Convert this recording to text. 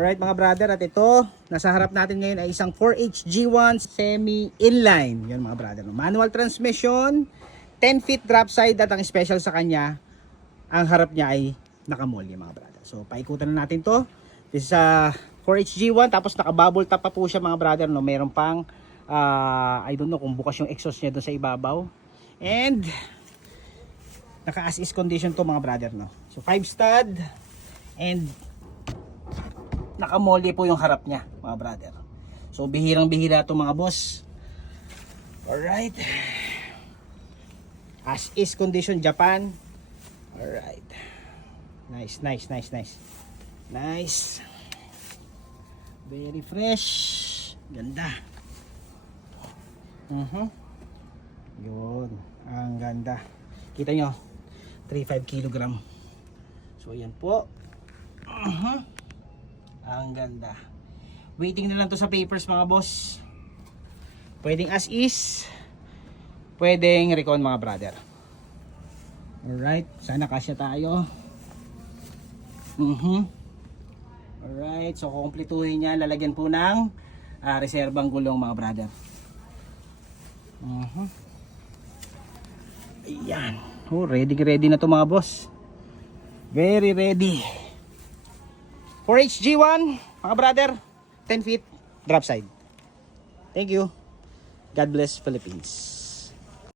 Alright mga brother, at ito, nasa harap natin ngayon ay isang 4HG1 semi-inline. Yun mga brother. Manual transmission, 10 feet drop side, at ang special sa kanya, ang harap niya ay nakamolye mga brother. So paikutan na natin to. This is 4HG1, tapos naka-bubble top pa po siya mga brother. No? Meron pang, I don't know kung bukas yung exhaust niya doon sa ibabaw. And naka as is condition to mga brother. No? So 5 stud, and nakamolye po yung harap niya mga brother. So bihirang bihira to mga boss. Alright, as is condition Japan. Alright, nice. Very fresh, ganda. Yun, ang ganda. Kita nyo 3.5 kilogram. So yan po. Ang ganda. Waiting na lang to sa papers mga boss. Pwedeng as is, pwedeng recon mga brother. Alright, sana kasya tayo. Alright, so kukumpletuhin niya, lalagyan po ng reserbang gulong mga brother. Ayan. Oh, ready na to mga boss. Very ready. 4HG1 mga brother, 10 feet drop side. Thank you. God bless Philippines.